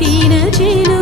తీనచేను